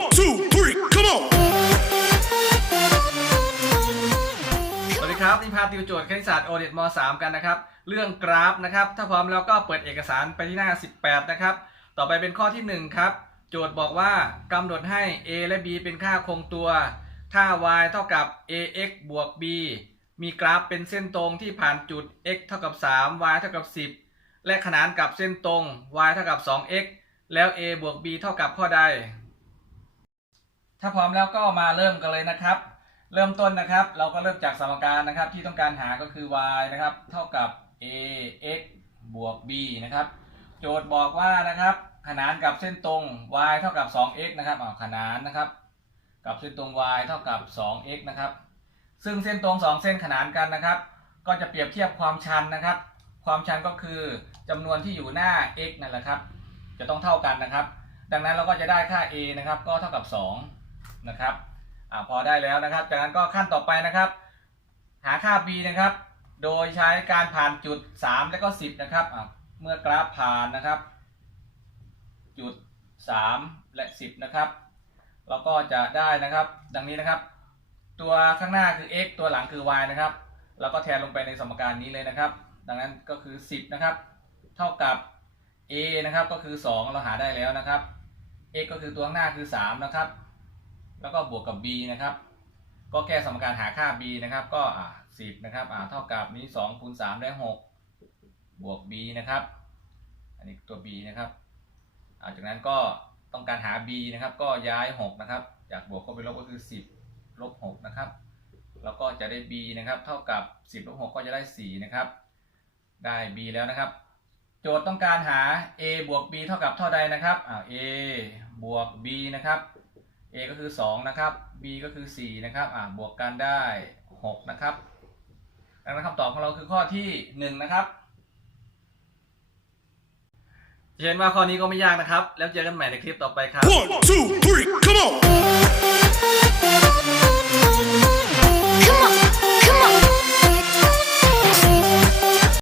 One, two, three, come on! สวัสดีครับนี่พาติวโจทย์คณิตศาสตร์โอเดตม3กันนะครับ เรื่องกราฟนะครับ ถ้าพร้อมแล้วก็เปิดเอกสารไปที่หน้า 18 นะครับ ต่อไปเป็นข้อที่ 1 ครับ โจทย์บอกว่ากำหนดให้ a และ b เป็นค่าคงตัว ถ้า y เท่ากับ ax บวก b มีกราฟเป็นเส้นตรงที่ผ่านจุด x เท่ากับ 3 y เท่ากับ 10 และขนานกับเส้นตรง y เท่ากับ 2x แล้ว a บวก b เท่ากับข้อใด ถ้าพร้อมแล้วก็มาเริ่มกันเลยนะครับ เริ่มต้นนะครับ เราก็เริ่มจากสมการนะครับ ที่ต้องการหาก็คือ y นะครับ เท่ากับ ax บวก b นะครับ โจทย์บอกว่านะครับ ขนานกับเส้นตรง y เท่ากับ 2x นะครับอ่าขนานนะครับ กับเส้นตรง y เท่ากับ 2x นะครับ ซึ่งเส้นตรง 2 เส้นขนานกันนะครับ ก็จะเปรียบเทียบความชันนะครับ ความชันก็คือจำนวนที่อยู่หน้า x นั่นแหละครับ จะต้องเท่ากันนะครับ ดังนั้นเราก็จะได้ค่า a นะครับ ก็เท่ากับ 2 นะครับอพอได้แล้วนะครับ จากนั้นก็ขั้นต่อไปนะครับ หาค่า b นะครับ โดยใช้การผ่านจุด 3 และก็ 10 นะครับเมื่อกราฟผ่านนะครับ จุด 3 และ 10 นะครับเราก็จะได้นะครับ ดังนี้นะครับ ตัวข้างหน้าคือ x ตัวหลังคือ y นะครับเราก็แทนลงไปในสมการนี้เลยนะครับ ดังนั้นก็คือ 10 นะครับ เท่ากับ a นะครับก็คือ 2 เราหาได้แล้วนะครับ x ก็คือตัวข้างหน้าคือ 3 นะครับ แล้วก็บวกกับ b นะครับ ก็แก้สมการหาค่า b นะครับ ก็อ่า10นะครับอ่าเท่ากับนี้2คูณ3ได้6บวก b นะครับ อันนี้ตัว b นะครับอ่าจากนั้นก็ต้องการหา b นะครับ ก็ย้าย6นะครับ จากบวกเข้าไปลบก็คือ10ลบ6นะครับ แล้วก็จะได้ b นะครับ เท่ากับ10ลบ6ก็จะได้4นะครับ ได้ b แล้วนะครับโจทย์ต้องการหา a บวก b เท่ากับเท่าใดนะครับอ่า a บวก b นะครับ a ก็คือ 2 นะครับ b ก็คือ 4 นะครับ อ่าบวกกันได้ 6 นะครับ ดังนั้นคำตอบของเราคือข้อที่ 1 นะครับจะเห็นว่าข้อนี้ก็ไม่ยากนะครับ แล้วเจอกันใหม่ในคลิปต่อไปครับ One, two!